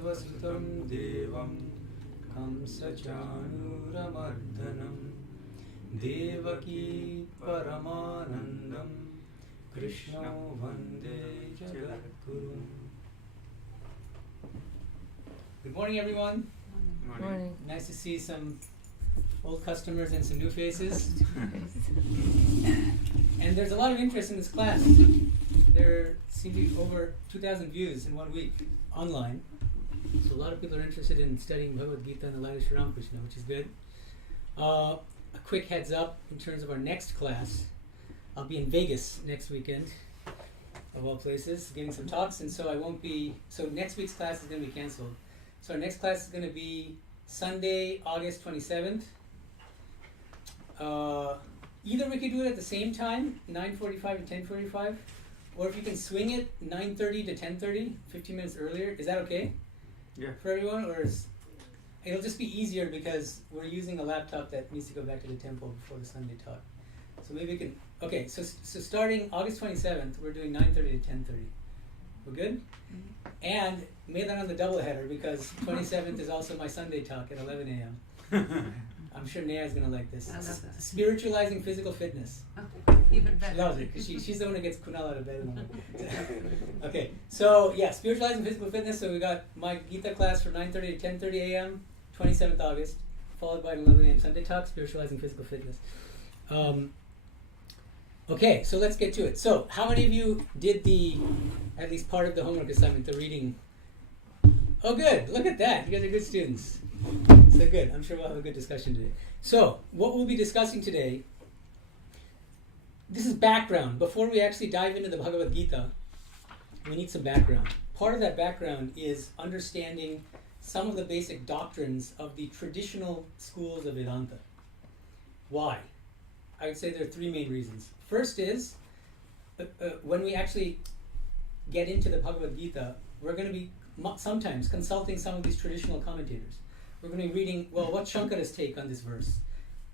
Vasudam Devam Kamsachanuramardanam Devaki Paramanandam Krishna Vande Jagadguru. Good morning, everyone. Morning. Nice to see some old customers and some new faces. And there's a lot of interest in this class. There seem to be over 2,000 views in 1 week online. So a lot of people are interested in studying Bhagavad Gita in the light of Sri Ramakrishna, which is good. A quick heads up in terms of our next class. I'll be in Vegas next weekend, of all places, giving some talks, and so I won't be, so next week's class is going to be cancelled. So our next class is going to be Sunday, August 27th. Either we could do it at the same time, 9:45 to 10:45, or if you can swing it 9:30 to 10:30, 15 minutes earlier. Is that okay? Yeah. For everyone, or it'll just be easier because we're using a laptop that needs to go back to the temple before the Sunday talk. So maybe we can. Okay, so starting August 27th, we're doing 9:30 to 10:30. We're good? Mm-hmm. And Medhananda doubleheader because 27th is also my Sunday talk at 11 a.m. I'm sure Neha's going to like this. I love that. Spiritualizing physical fitness. Even better. She loves it because she's the one that gets Kunal out of bed in the morning. Okay, so yeah, spiritualizing physical fitness. So we got my Gita class from 9:30 to 10:30 a.m., 27th August, followed by an 11 a.m. Sunday talk, spiritualizing physical fitness. Okay, so let's get to it. So how many of you did at least part of the homework assignment, the reading? Oh good, look at that. You guys are good students. So good. I'm sure we'll have a good discussion today. So what we'll be discussing today, this is background. Before we actually dive into the Bhagavad Gita, we need some background. Part of that background is understanding some of the basic doctrines of the traditional schools of Vedanta. Why? I would say there are three main reasons. First is, when we actually get into the Bhagavad Gita, we're going to be sometimes consulting some of these traditional commentators. We're going to be reading, well, what's Shankara's take on this verse?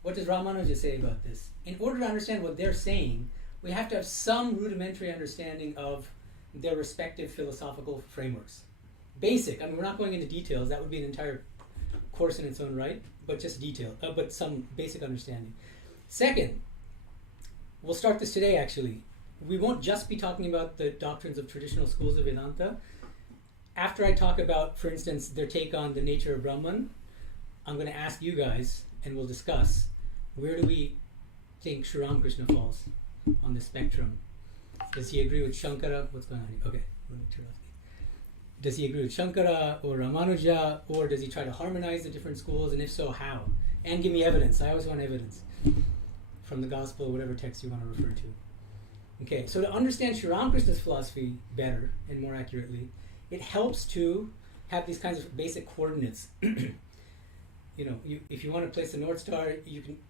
What does Ramanuja say about this? In order to understand what they're saying, we have to have some rudimentary understanding of their respective philosophical frameworks. Basic. I mean, we're not going into details. That would be an entire course in its own right, but just detail, but some basic understanding. Second, we'll start this today actually. We won't just be talking about the doctrines of traditional schools of Vedanta. After I talk about, for instance, their take on the nature of Brahman, I'm going to ask you guys, and we'll discuss, where do we think Sri Ramakrishna falls on the spectrum? Does he agree with Shankara? What's going on here? Okay, let me turn off. Does he agree with Shankara or Ramanuja, or does he try to harmonize the different schools, and if so, how? And give me evidence. I always want evidence from the gospel or whatever text you want to refer to. Okay, so to understand Sri Ramakrishna's philosophy better and more accurately, it helps to have these kinds of basic coordinates. If you want to place the North Star,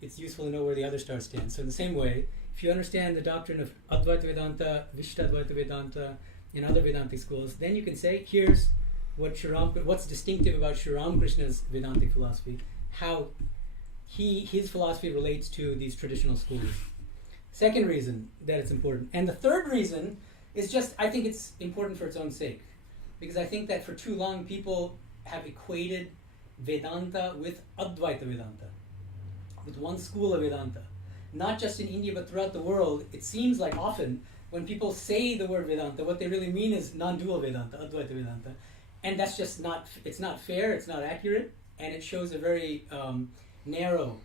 it's useful to know where the other star stands. So in the same way, if you understand the doctrine of Advaita Vedanta, Vishtadvaita Vedanta, and other Vedantic schools, then you can say, here's what's distinctive about Sri Ramakrishna's Vedantic philosophy, how his philosophy relates to these traditional schools. Second reason that it's important. And the third reason is just, I think it's important for its own sake. Because I think that for too long people have equated Vedanta with Advaita Vedanta, with one school of Vedanta. Not just in India but throughout the world, it seems like often when people say the word Vedanta, what they really mean is non-dual Vedanta, Advaita Vedanta. And that's just it's not fair, it's not accurate, and it shows a very narrow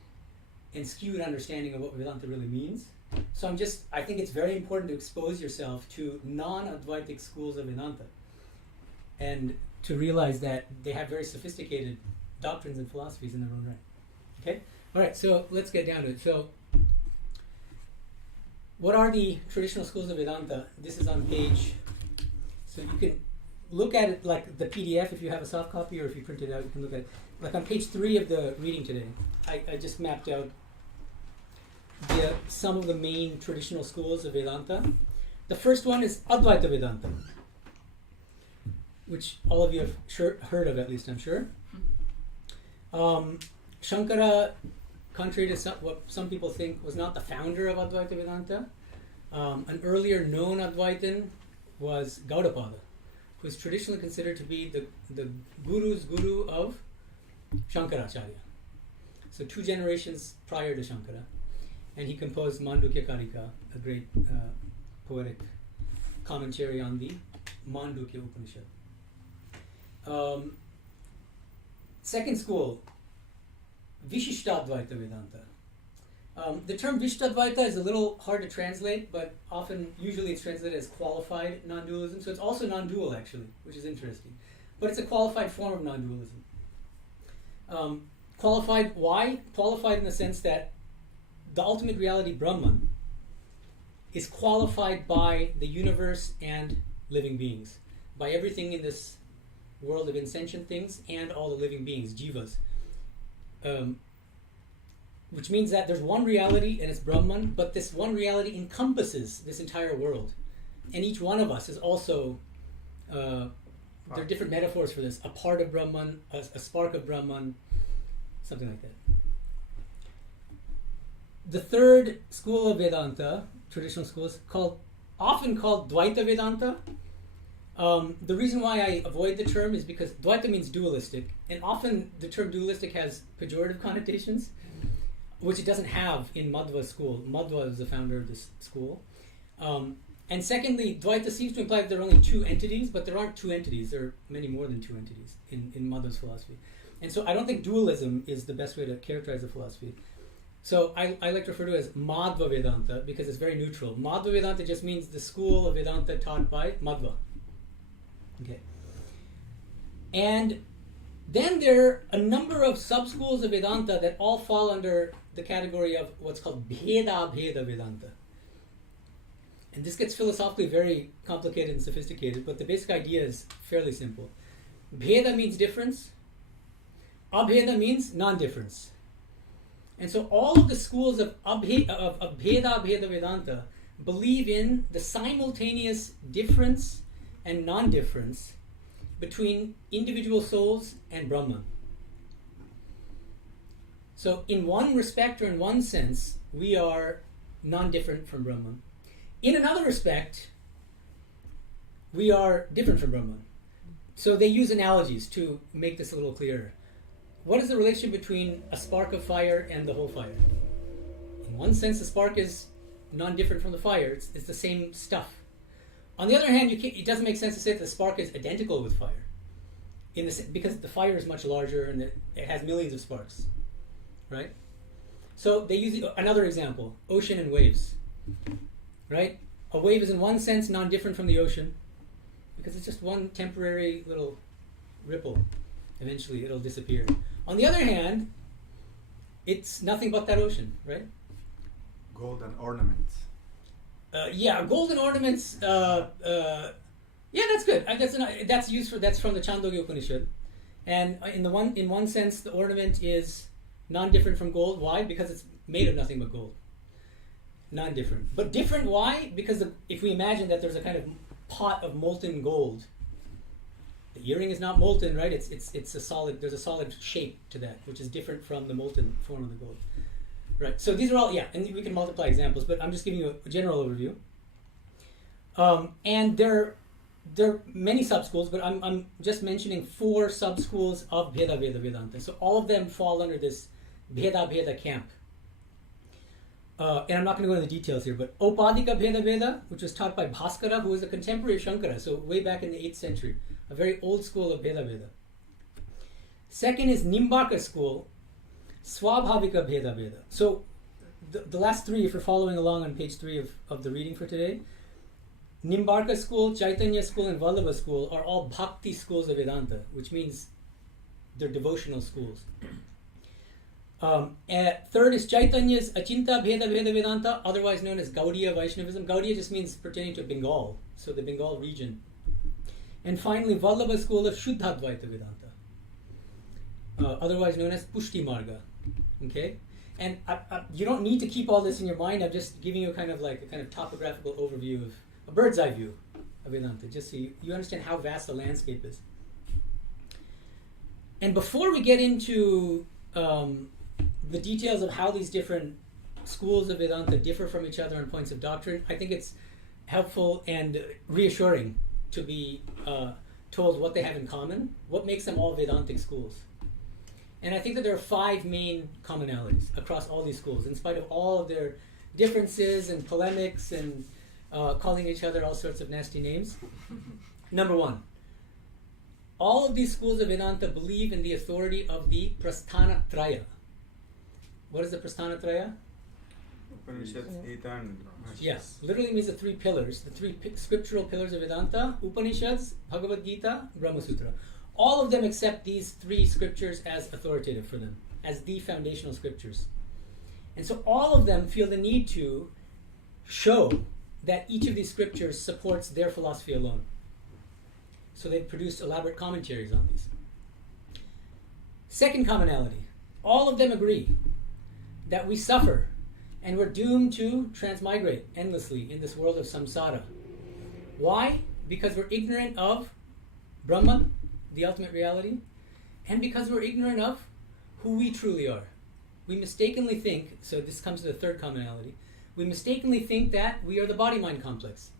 and skewed understanding of what Vedanta really means. So I think it's very important to expose yourself to non-Advaitic schools of Vedanta and to realize that they have very sophisticated doctrines and philosophies in their own right. Okay? All right, so let's get down to it. So what are the traditional schools of Vedanta? This is on page, so you can look at it like the PDF if you have a soft copy, or if you print it out, you can look at it. Like on page 3 of the reading today, I just mapped out some of the main traditional schools of Vedanta. The first one is Advaita Vedanta, which all of you have heard of, at least I'm sure. Shankara, contrary to what some people think, was not the founder of Advaita Vedanta. An earlier known Advaitin was Gaudapada, who is traditionally considered to be the guru's guru of Shankaracharya. So 2 generations prior to Shankara. And he composed Mandukya Karika, a great poetic commentary on the Mandukya Upanishad. Second school, Vishishtadvaita Vedanta. The term Vishishtadvaita is a little hard to translate, but usually it's translated as qualified non-dualism. So it's also non-dual actually, which is interesting. But it's a qualified form of non-dualism. Qualified, why? Qualified in the sense that the ultimate reality, Brahman, is qualified by the universe and living beings, by everything in this world of insentient things and all the living beings, jivas. Which means that there's one reality and it's Brahman, but this one reality encompasses this entire world. And each one of us is also, there are different metaphors for this, a part of Brahman, a spark of Brahman, something like that. The third school of Vedanta, traditional schools, often called Dvaita Vedanta. The reason why I avoid the term is because Dvaita means dualistic, and often the term dualistic has pejorative connotations, which it doesn't have in Madhva school. Madhva is the founder of this school. And secondly, Dvaita seems to imply that there are only 2 entities, but there aren't 2 entities. There are many more than 2 entities in Madhva's philosophy. And so I don't think dualism is the best way to characterize the philosophy. So I like to refer to it as Madhva Vedanta because it's very neutral. Madhva Vedanta just means the school of Vedanta taught by Madhva. Okay. And then there are a number of sub-schools of Vedanta that all fall under the category of what's called Bheda Vedanta. And this gets philosophically very complicated and sophisticated, but the basic idea is fairly simple. Bheda means difference. Abheda means non-difference. And so all of the schools of Bheda Vedanta believe in the simultaneous difference and non-difference between individual souls and Brahman. So in one respect or in one sense, we are non-different from Brahman. In another respect, we are different from Brahman. So they use analogies to make this a little clearer. What is the relationship between a spark of fire and the whole fire? In one sense, the spark is non-different from the fire. It's the same stuff. On the other hand, it doesn't make sense to say that the spark is identical with fire, because the fire is much larger and it has millions of sparks, right? So they use another example, ocean and waves, right? A wave is in one sense non-different from the ocean because it's just one temporary little ripple. Eventually it'll disappear. On the other hand, it's nothing but that ocean, right? Golden ornaments. Golden ornaments. Yeah, that's good. That's used for. That's from the Chandogya Upanishad, and in one sense, the ornament is non-different from gold. Why? Because it's made of nothing but gold. Non-different, but different. Why? Because if we imagine that there's a kind of pot of molten gold, the earring is not molten, right? It's a solid. There's a solid shape to that, which is different from the molten form of the gold. Right, so these are all, and we can multiply examples, but I'm just giving you a general overview. And there are many sub-schools, but I'm just mentioning 4 sub-schools of Bheda Vedanta. So all of them fall under this Bheda camp. And I'm not going to go into the details here, but Opadika Bheda, which was taught by Bhaskara, who was a contemporary of Shankara, so way back in the 8th century, a very old school of Bheda. Second is Nimbaka school, Swabhavika Bheda. So the last 3, if you're following along on page 3 of the reading for today, Nimbarka school, Chaitanya school, and Vallabha school are all bhakti schools of Vedanta, which means they're devotional schools. Third is Chaitanya's Achinta Bheda Vedanta, otherwise known as Gaudiya Vaishnavism. Gaudiya just means pertaining to Bengal, so the Bengal region. And finally, Vallabha school of Shuddhadvaita Vedanta, otherwise known as Pushti Marga. Okay? And you don't need to keep all this in your mind. I'm just giving you a kind of topographical overview of a bird's eye view of Vedanta, just so you understand how vast the landscape is. And before we get into the details of how these different schools of Vedanta differ from each other on points of doctrine, I think it's helpful and reassuring to be told what they have in common, what makes them all Vedantic schools. And I think that there are 5 main commonalities across all these schools, in spite of all of their differences and polemics and calling each other all sorts of nasty names. Number 1, all of these schools of Vedanta believe in the authority of the Prasthana Traya. What is the Prasthana Traya? Upanishads, Gītā and Yes, literally means the 3 pillars, the 3 scriptural pillars of Vedanta: Upanishads, Bhagavad Gita, Brahma Sutra. All of them accept these 3 scriptures as authoritative for them, as the foundational scriptures. And so all of them feel the need to show that each of these scriptures supports their philosophy alone. So they've produced elaborate commentaries on these. Second commonality, all of them agree that we suffer and we're doomed to transmigrate endlessly in this world of samsara. Why? Because we're ignorant of Brahman, the ultimate reality, and because we're ignorant of who we truly are. We mistakenly think, so this comes to the third commonality, we mistakenly think that we are the body-mind complex,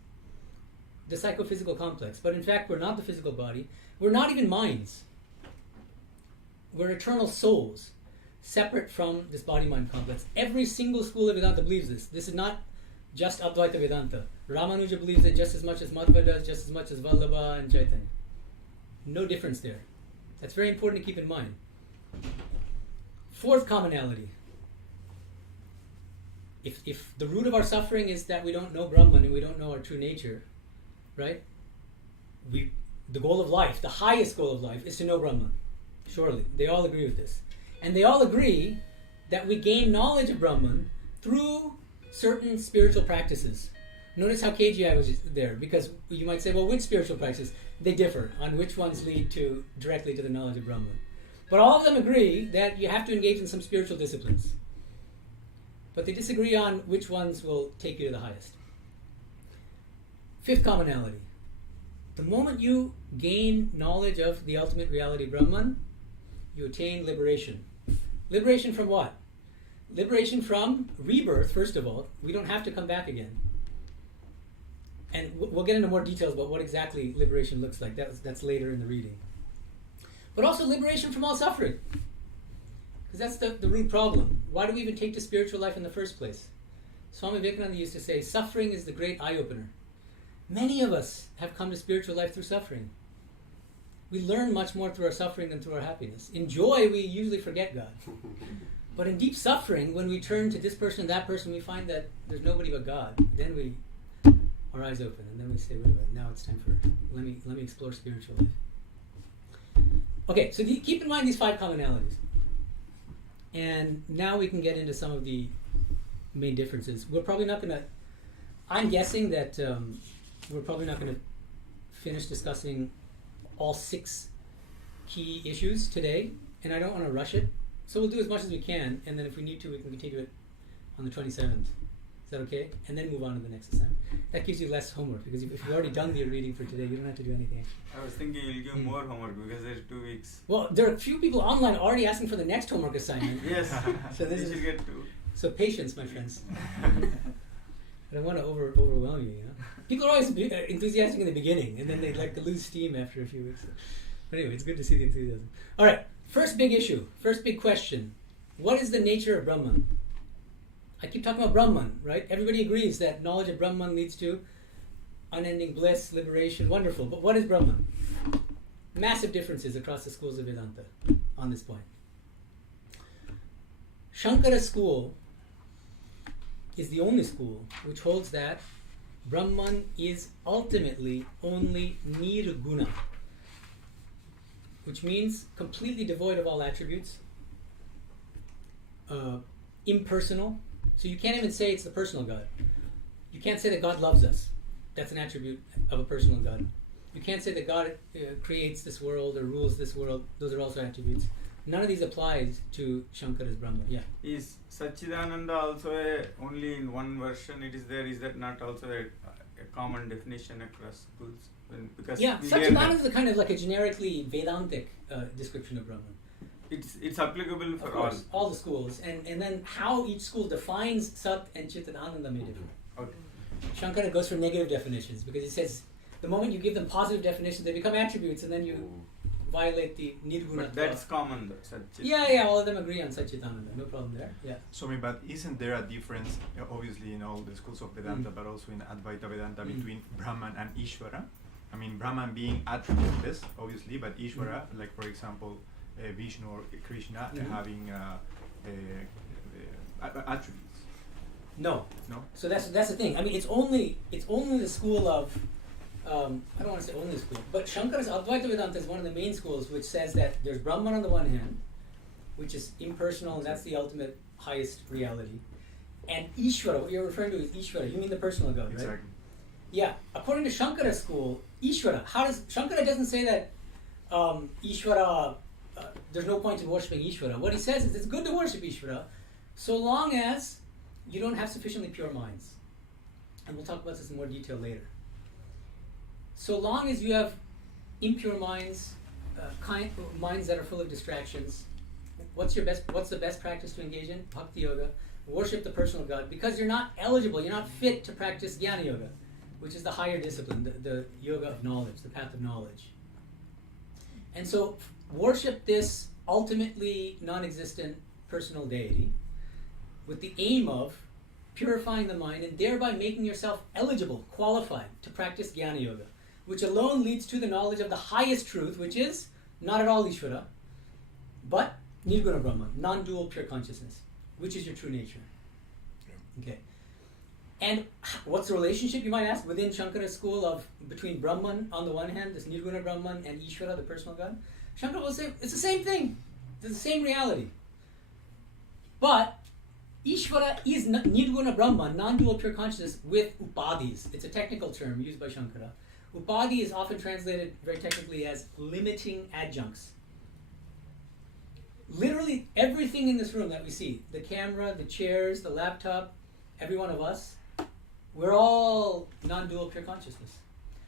the psychophysical complex, but in fact we're not the physical body. We're not even minds. We're eternal souls, separate from this body-mind complex. Every single school of Vedanta believes this. This is not just Advaita Vedanta. Ramanuja believes it just as much as Madhva does, just as much as Vallabha and Chaitanya. No difference there. That's very important to keep in mind. Fourth commonality. If the root of our suffering is that we don't know Brahman and we don't know our true nature, right? The goal of life, the highest goal of life, is to know Brahman. Surely. They all agree with this. And they all agree that we gain knowledge of Brahman through certain spiritual practices. Notice how KGI was there, because you might say, well, which spiritual practices? They differ on which ones lead directly to the knowledge of Brahman. But all of them agree that you have to engage in some spiritual disciplines. But they disagree on which ones will take you to the highest. Fifth commonality. The moment you gain knowledge of the ultimate reality Brahman, you attain liberation. Liberation from what? Liberation from rebirth, first of all. We don't have to come back again. And we'll get into more details about what exactly liberation looks like. That's later in the reading. But also liberation from all suffering. Because that's the root problem. Why do we even take to spiritual life in the first place? Swami Vivekananda used to say, suffering is the great eye-opener. Many of us have come to spiritual life through suffering. We learn much more through our suffering than through our happiness. In joy, we usually forget God. But in deep suffering, when we turn to this person and that person, we find that there's nobody but God. Then our eyes open, and then we say, wait a minute, now it's time for, let me explore spiritual life. Okay, so keep in mind these 5 commonalities. And now we can get into some of the main differences. We're probably not going to, I'm guessing that we're probably not going to finish discussing all 6 key issues today, and I don't want to rush it. So we'll do as much as we can, and then if we need to, we can continue it on the 27th. Is that okay? And then move on to the next assignment. That gives you less homework, because if you've already done the reading for today, you don't have to do anything. I was thinking you'll give more homework because there's 2 weeks. Well, there are a few people online already asking for the next homework assignment. Yes, So this you should get 2. So patience, my friends. I don't want to overwhelm you, People are always enthusiastic in the beginning, and then they like to lose steam after a few weeks. But anyway, it's good to see the enthusiasm. All right, first big issue, first big question. What is the nature of Brahman? I keep talking about Brahman, right? Everybody agrees that knowledge of Brahman leads to unending bliss, liberation, wonderful. But what is Brahman? Massive differences across the schools of Vedanta on this point. Shankara school is the only school which holds that Brahman is ultimately only nirguna, which means completely devoid of all attributes, impersonal. So you can't even say it's the personal God. You can't say that God loves us. That's an attribute of a personal God. You can't say that God creates this world or rules this world. Those are also attributes. None of these applies to Shankara's Brahma. Yeah. Is Satchidananda also only in one version it is there? Is that not also a common definition across schools? Because Satchidananda is kind of like a generically Vedantic description of Brahman. It's applicable for of course, all the schools. And then how each school defines Sat and Chit and Ananda may differ. Okay. Shankara goes for negative definitions because he says The moment you give them positive definitions, they become attributes, and then you violate the nirguna. But that's common though, Satchit. Yeah, all of them agree on Satchitananda. No problem there. Yeah. Swami, but isn't there a difference, obviously in all the schools of Vedanta, but also in Advaita Vedanta, between Brahman and Ishvara? I mean, Brahman being attributeless, obviously, but Ishvara, like for example, Vishnu or Krishna, having attributes. No. No. So that's the thing. I mean, it's only the school of I don't want to say only school, but Shankara's Advaita Vedanta is one of the main schools which says that there's Brahman on the one hand, which is impersonal, and that's the ultimate highest reality. And Ishvara, what you're referring to is Ishvara. You mean the personal God, right? Exactly. Yeah. According to Shankara's school, Ishvara, Shankara doesn't say that Ishvara, there's no point in worshipping Ishvara. What he says is it's good to worship Ishvara so long as you don't have sufficiently pure minds. And we'll talk about this in more detail later. So long as you have impure minds, minds that are full of distractions, what's the best practice to engage in? Bhakti yoga. Worship the personal God, because you're not eligible, you're not fit to practice jnana yoga, which is the higher discipline, the yoga of knowledge, the path of knowledge. And so worship this ultimately non-existent personal deity with the aim of purifying the mind and thereby making yourself eligible, qualified to practice jnana yoga, which alone leads to the knowledge of the highest truth, which is not at all Ishvara, but Nirguna Brahman, non-dual pure consciousness, which is your true nature. Okay. And what's the relationship, you might ask, within Shankara's school of between Brahman on the one hand, this Nirguna Brahman, and Ishvara, the personal God? Shankara will say it's the same thing. It's the same reality. But Ishvara is Nirguna Brahman, non-dual pure consciousness with upadhis. It's a technical term used by Shankara. Upadhi is often translated very technically as limiting adjuncts. Literally everything in this room that we see, the camera, the chairs, the laptop, every one of us, we're all non-dual pure consciousness.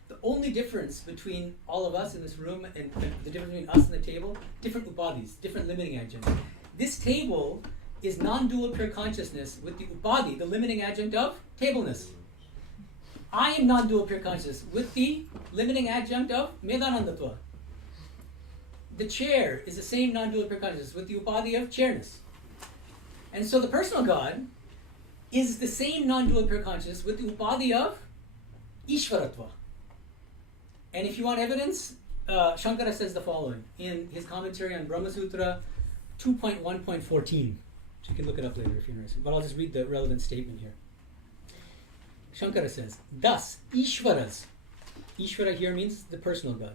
The only difference between all of us in this room and the difference between us and the table, different upadhis, different limiting adjuncts. This table is non-dual pure consciousness with the upadhi, the limiting adjunct of tableness. I am non-dual pure consciousness with the limiting adjunct of Medhanandatva. The chair is the same non-dual pure consciousness with the upadhi of chairness. And so the personal God is the same non-dual pure consciousness with the upadhi of Ishvaratva. And if you want evidence, Shankara says the following in his commentary on Brahma Sutra 2.1.14. So you can look it up later if you're interested. But I'll just read the relevant statement here. Shankara says, thus, Ishvara here means the personal God.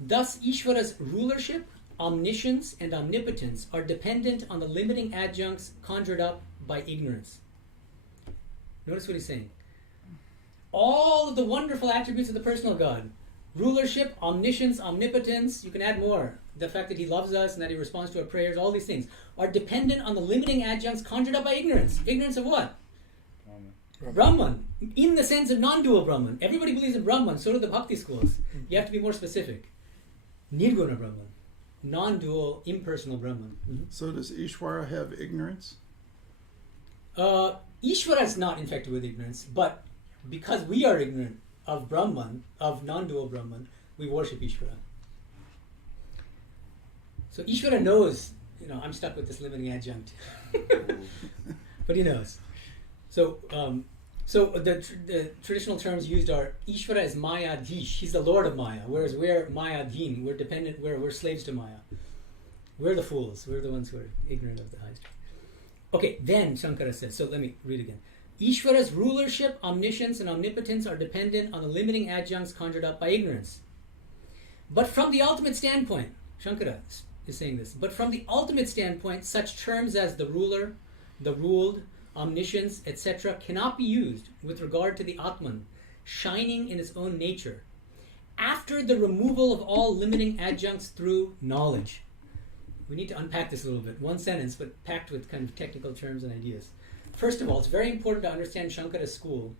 Thus, Ishvara's rulership, omniscience, and omnipotence are dependent on the limiting adjuncts conjured up by ignorance. Notice what he's saying. All of the wonderful attributes of the personal God, rulership, omniscience, omnipotence, you can add more. The fact that he loves us and that he responds to our prayers, all these things are dependent on the limiting adjuncts conjured up by ignorance. Ignorance of what? Brahman, in the sense of non-dual Brahman. Everybody believes in Brahman, so do the Bhakti schools. You have to be more specific. Nirguna Brahman, non-dual, impersonal Brahman. Mm-hmm. So does Ishvara have ignorance? Ishvara is not infected with ignorance, but because we are ignorant of Brahman, of non-dual Brahman, we worship Ishvara. So Ishvara knows, I'm stuck with this limiting adjunct. But he knows. So the traditional terms used are Ishvara is Maya Dhish. He's the Lord of Maya, whereas we're Maya Dhin. We're dependent. We're slaves to Maya. We're the fools. We're the ones who are ignorant of the highest. Okay, then Shankara says. So let me read again. Ishvara's rulership, omniscience, and omnipotence are dependent on the limiting adjuncts conjured up by ignorance. But from the ultimate standpoint, Shankara is saying this. But from the ultimate standpoint, such terms as the ruler, the ruled, omniscience, etc. cannot be used with regard to the Atman, shining in its own nature, after the removal of all limiting adjuncts through knowledge. We need to unpack this a little bit. One sentence, but packed with kind of technical terms and ideas. First of all, it's very important to understand Shankara's school,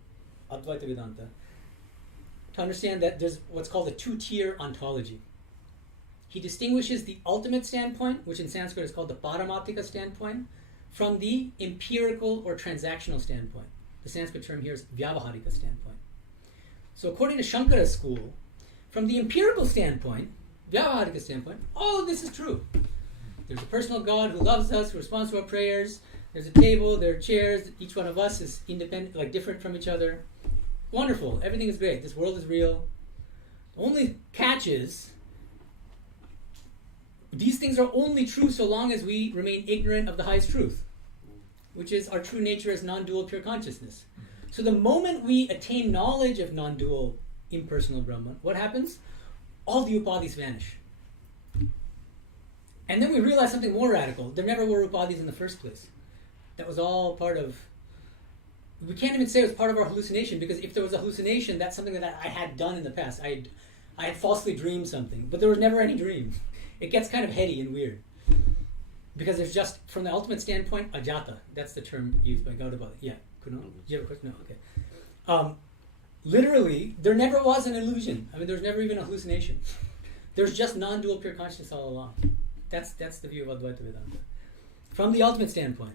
Advaita Vedanta, to understand that there's what's called a two-tier ontology. He distinguishes the ultimate standpoint, which in Sanskrit is called the Paramatika standpoint, from the empirical or transactional standpoint. The Sanskrit term here is Vyavaharika standpoint. So according to Shankara's school, from the empirical standpoint, Vyavaharika standpoint, all of this is true. There's a personal God who loves us, who responds to our prayers. There's a table, there are chairs. Each one of us is independent, like different from each other. Wonderful. Everything is great. This world is real. The only catch is these things are only true so long as we remain ignorant of the highest truth, which is our true nature as non-dual pure consciousness. So the moment we attain knowledge of non-dual impersonal Brahman, what happens? All the upadhis vanish. And then we realize something more radical. There never were upadhis in the first place. That was all part of... We can't even say it was part of our hallucination, because if there was a hallucination, that's something that I had done in the past. I had falsely dreamed something, but there was never any dream. It gets kind of heady and weird. Because there's just, from the ultimate standpoint, ajata. That's the term used by Gaudapada. Yeah, Kunal? Do you have a question? No, okay. Literally, there never was an illusion. I mean, there's never even a hallucination. There's just non-dual pure consciousness all along. That's the view of Advaita Vedanta. From the ultimate standpoint.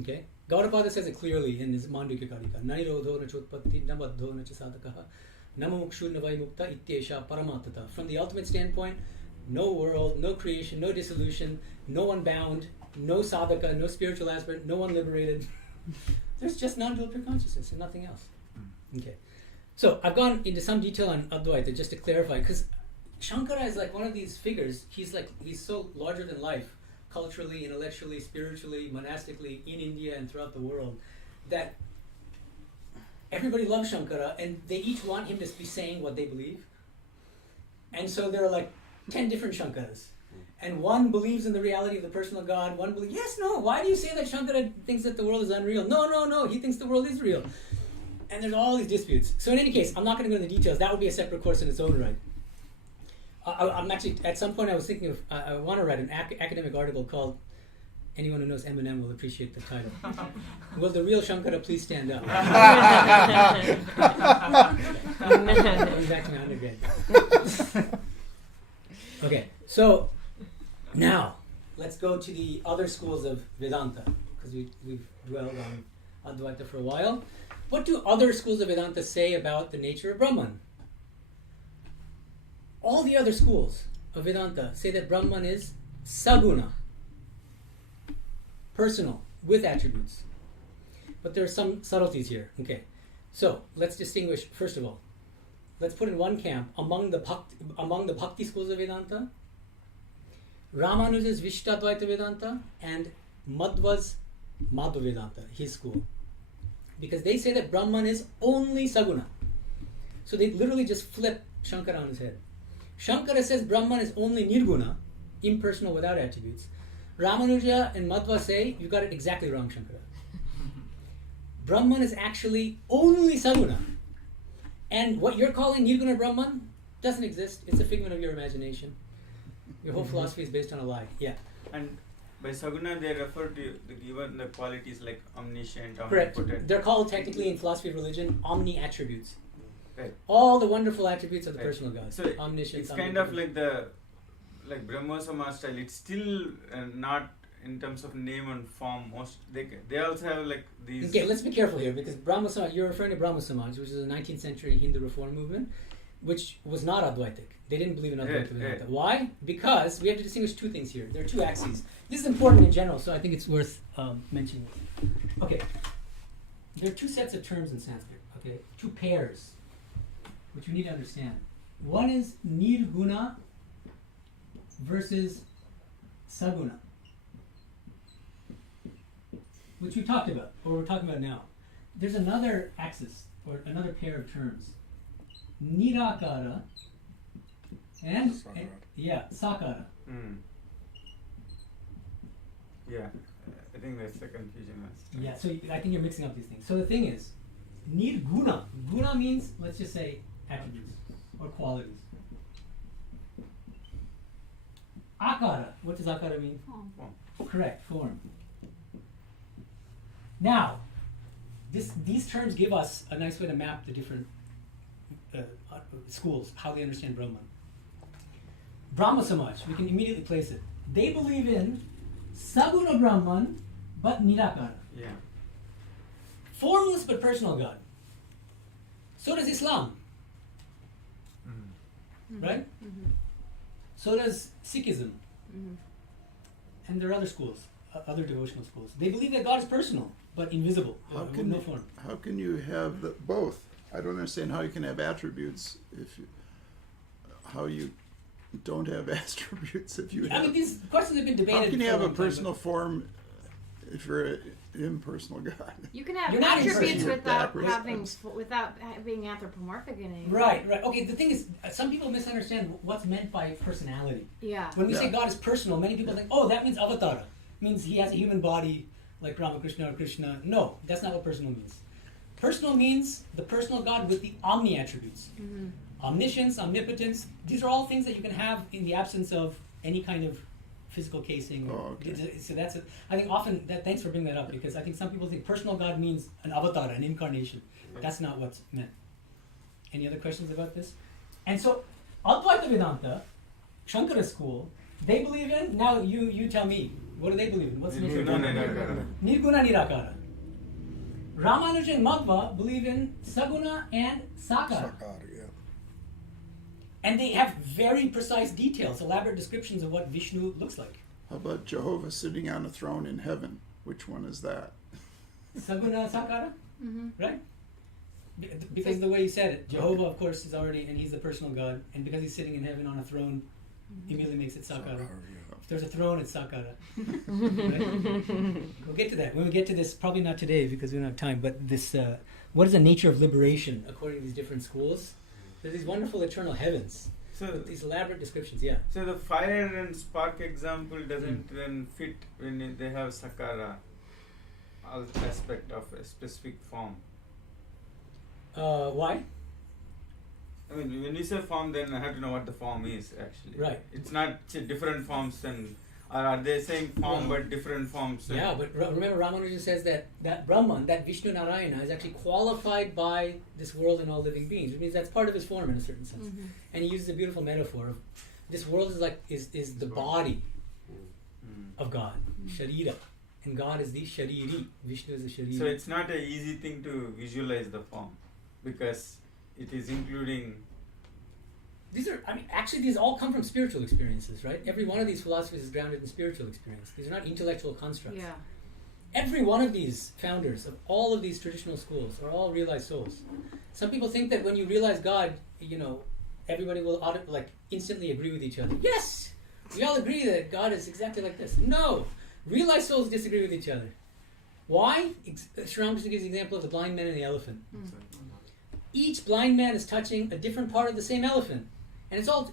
Okay? Gaudapada says it clearly in his Mandukya Karika. Nairodho na chotpatti nabaddho na cha sadakaha namamukshu navai mukta ityesha paramatata. From the ultimate standpoint, no world, no creation, no dissolution, no one bound, no sadhaka, no spiritual aspirant, no one liberated. There's just non-dual pure consciousness and nothing else. Okay. So I've gone into some detail on Advaita just to clarify, because Shankara is like one of these figures. He's so larger than life, culturally, intellectually, spiritually, monastically, in India and throughout the world, that everybody loves Shankara and they each want him to be saying what they believe. And so there are like 10 different Shankaras. And one believes in the reality of the personal God, one believes, yes, no, why do you say that Shankara thinks that the world is unreal? No, he thinks the world is real. And there's all these disputes. So in any case, I'm not going to go into details. That would be a separate course in its own right. I'm actually, at some point I was thinking of, I want to write an academic article called, anyone who knows Eminem will appreciate the title. Will the real Shankara please stand up? Going back to my undergrad. Okay, so now let's go to the other schools of Vedanta, because we've dwelled on Advaita for a while. What do other schools of Vedanta say about the nature of Brahman? All the other schools of Vedanta say that Brahman is saguna, personal, with attributes. But there are some subtleties here. Okay, so let's distinguish, first of all, let's put in one camp among the Bhakti schools of Vedanta, Ramanuja's Vishtadvaita Vedanta and Madhva's Madhva Vedanta, his school. Because they say that Brahman is only saguna. So they literally just flip Shankara on his head. Shankara says Brahman is only nirguna, impersonal without attributes. Ramanuja and Madhva say, you got it exactly wrong, Shankara. Brahman is actually only saguna. And what you're calling nirguna Brahman doesn't exist. It's a figment of your imagination. Your whole philosophy is based on a lie. Yeah. And by saguna they refer to given the qualities like omniscient, Correct. omnipotent. They're called technically in philosophy of religion omni-attributes. Right. All the wonderful attributes of the Right. personal God. So Omniscience, it's kind of like Brahma Samaj style. It's still not in terms of name and form. Most they also have like these. Okay, let's be careful here, because Brahma Samaj, you're referring to Brahma Samaj, which is a 19th century Hindu reform movement, which was not Advaitic. They didn't believe in Advaita Vedanta. Why? Because we have to distinguish two things here. There are two axes. This is important in general, so I think it's worth mentioning. Okay, there are two sets of terms in Sanskrit. Okay, two pairs, which you need to understand. One is nirguna versus saguna, which we talked about, or we're talking about now. There's another axis, or another pair of terms. Nirakara and sakara. Mm. Yeah, I think that's the confusion. Yeah, so I think you're mixing up these things. So the thing is, nirguna. Guna means, let's just say, attributes or qualities. Akara. What does akara mean? Form. Correct, form. Now, these terms give us a nice way to map the different schools, how they understand Brahman. Brahma Samaj, we can immediately place it. They believe in saguna Brahman, but nirakara. Yeah. Formless but personal God. So does Islam, right? So does Sikhism. And there are other schools, other devotional schools. They believe that God is personal, but invisible, with no form. How can you have both? I don't understand how you can have attributes how you don't have attributes if you have. I mean, these questions have been debated. How can you for have a a long time, personal form if you're an impersonal God? You can have You're not attributes impersonal. without being anthropomorphic in any way. Right. Okay, the thing is, some people misunderstand what's meant by personality. Yeah. When we say Yeah. God is personal, many people think, oh, that means avatara. Means he has a human body like Ramakrishna or Krishna. No, that's not what personal means. Personal means the personal God with the omni attributes. Omniscience, omnipotence, these are all things that you can have in the absence of any kind of physical casing. Oh, okay. So that's it. I think often, thanks for bringing that up, because I think some people think personal God means an avatar, an incarnation. That's not what's meant. Any other questions about this? And so, Advaita Vedanta, Shankara school, they believe in, now you tell me, what do they believe in? What's the nature of God? Nirguna Nirakara. Ramanuja and Madhva believe in Saguna and Sakara. And they have very precise details, elaborate descriptions of what Vishnu looks like. How about Jehovah sitting on a throne in heaven? Which one is that? Saguna Sakara? Right? Because of the way you said it, Jehovah, of course, is already, and he's the personal God, and because he's sitting in heaven on a throne, immediately makes it Sakara. If there's a throne, it's Sakara. Right? We'll get to that. When we get to this, probably not today because we don't have time, but this, what is the nature of liberation according to these different schools? There's these wonderful eternal heavens. So These elaborate descriptions, yeah. So the fire and spark example doesn't then fit when they have sakara aspect of a specific form. Why? I mean, when you say form, then I have to know what the form is actually. Right. It's not different forms, and or are they saying form but different forms? Yeah, but remember Ramanuja says that Brahman, that Vishnu Narayana, is actually qualified by this world and all living beings, which means that's part of his form in a certain sense. And he uses a beautiful metaphor of this world is the body of God, Sharira. And God is the Shariri. Vishnu is the Shariri. So it's not an easy thing to visualize the form because it is including. These all come from spiritual experiences, right? Every one of these philosophies is grounded in spiritual experience. These are not intellectual constructs. Yeah. Every one of these founders of all of these traditional schools are all realized souls. Some people think that when you realize God, everybody will instantly agree with each other. Yes! We all agree that God is exactly like this. No! Realized souls disagree with each other. Why? Sri Aurobindo gives the example of the blind man and the elephant. Each blind man is touching a different part of the same elephant. And it's all,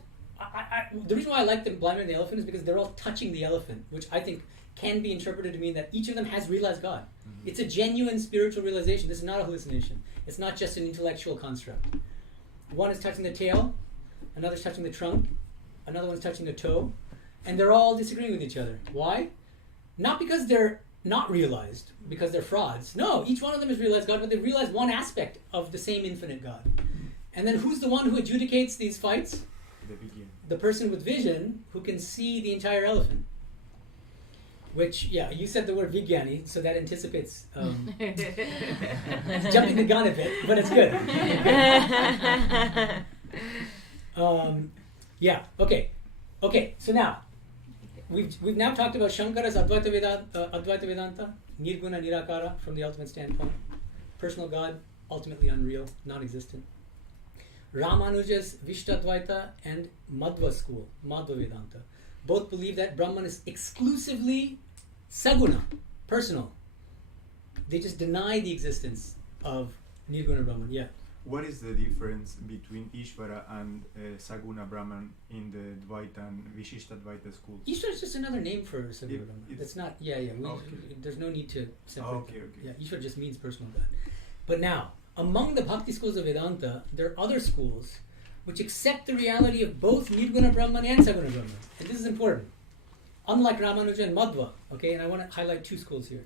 the reason why I like the blind man and the elephant is because they're all touching the elephant, which I think can be interpreted to mean that each of them has realized God. It's a genuine spiritual realization. This is not a hallucination. It's not just an intellectual construct. One is touching the tail, another's touching the trunk, another one's touching the toe, and they're all disagreeing with each other. Why? Not because they're not realized, because they're frauds. No, each one of them has realized God, but they realize one aspect of the same infinite God. And then who's the one who adjudicates these fights? The person with vision who can see the entire elephant. Which, you said the word Vijnani, so that anticipates it's jumping the gun a bit, but it's good. Okay, so now, we've now talked about Shankara's Advaita Vedanta, Nirguna Nirakara from the ultimate standpoint, personal God, ultimately unreal, non-existent. Ramanuja's Vishtadvaita and Madhva school, Madhva Vedanta, both believe that Brahman is exclusively saguna, personal. They just deny the existence of Nirguna Brahman. Yeah. What is the difference between Ishvara and Saguna Brahman in the Dvaita and Vishishtadvaita schools? Ishvara is just another name for Saguna Brahman. It's not, there's no need to separate them. Yeah, Ishvara just means personal God. But now, among the Bhakti schools of Vedanta, there are other schools which accept the reality of both Nirguna Brahman and Saguna Brahman. And this is important. Unlike Ramanuja and Madhva, okay, and I want to highlight two schools here.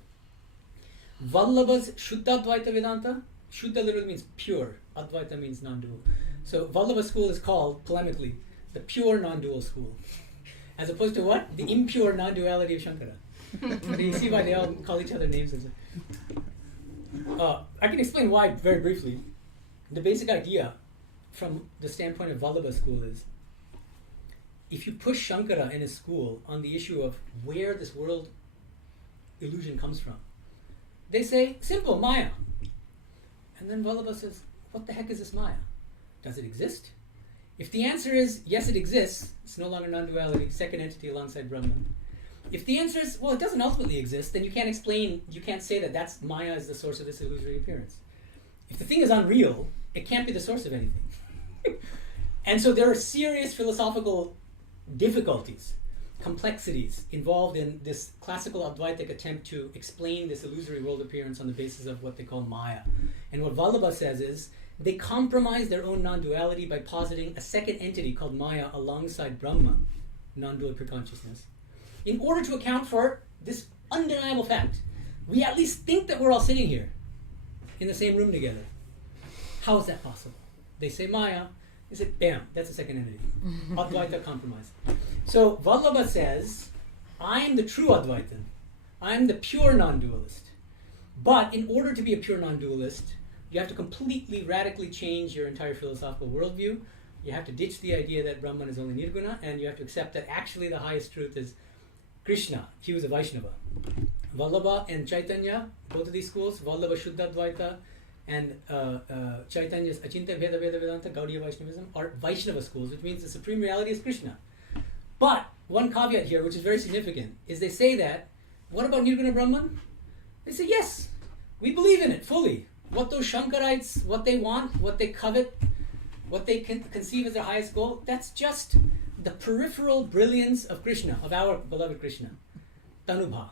Vallabha's Shuddha Advaita Vedanta, Shuddha literally means pure, Advaita means non-dual. So Vallabha school is called, polemically, the pure non-dual school. As opposed to what? The impure non-duality of Shankara. So you see why they all call each other names. I can explain why very briefly. the basic idea from the standpoint of Vallabha school is, if you push Shankara in his school on the issue of where this world illusion comes from, they say, simple, Maya. And then Vallabha says, what the heck is this Maya? Does it exist? If the answer is, yes, it exists, it's no longer non-duality, second entity alongside Brahman. If the answer is, well, it doesn't ultimately exist, then you can't say that that's Maya is the source of this illusory appearance. If the thing is unreal, it can't be the source of anything. And so there are serious philosophical difficulties, complexities involved in this classical Advaitic attempt to explain this illusory world appearance on the basis of what they call Maya. And what Vallabha says is, they compromise their own non-duality by positing a second entity called Maya alongside Brahman, non-dual preconsciousness, in order to account for this undeniable fact. We at least think that we're all sitting here in the same room together. How is that possible? They say Maya, they say, bam, that's a second entity. Advaita compromise. So Vallabha says, I'm the true Advaitin. I'm the pure non-dualist. But in order to be a pure non-dualist, you have to completely, radically change your entire philosophical worldview. You have to ditch the idea that Brahman is only Nirguna, and you have to accept that actually the highest truth is Krishna. He was a Vaishnava. Vallabha and Chaitanya, both of these schools, Vallabha Shuddha Advaita and Chaitanya's Achintya Veda Vedanta, Gaudiya Vaishnavism, are Vaishnava schools, which means the supreme reality is Krishna. But one caveat here, which is very significant, is they say that, what about Nirguna Brahman? They say, yes, we believe in it fully. What those Shankarites, what they want, what they covet, what they conceive as their highest goal, that's just the peripheral brilliance of Krishna, of our beloved Krishna. Tanubha,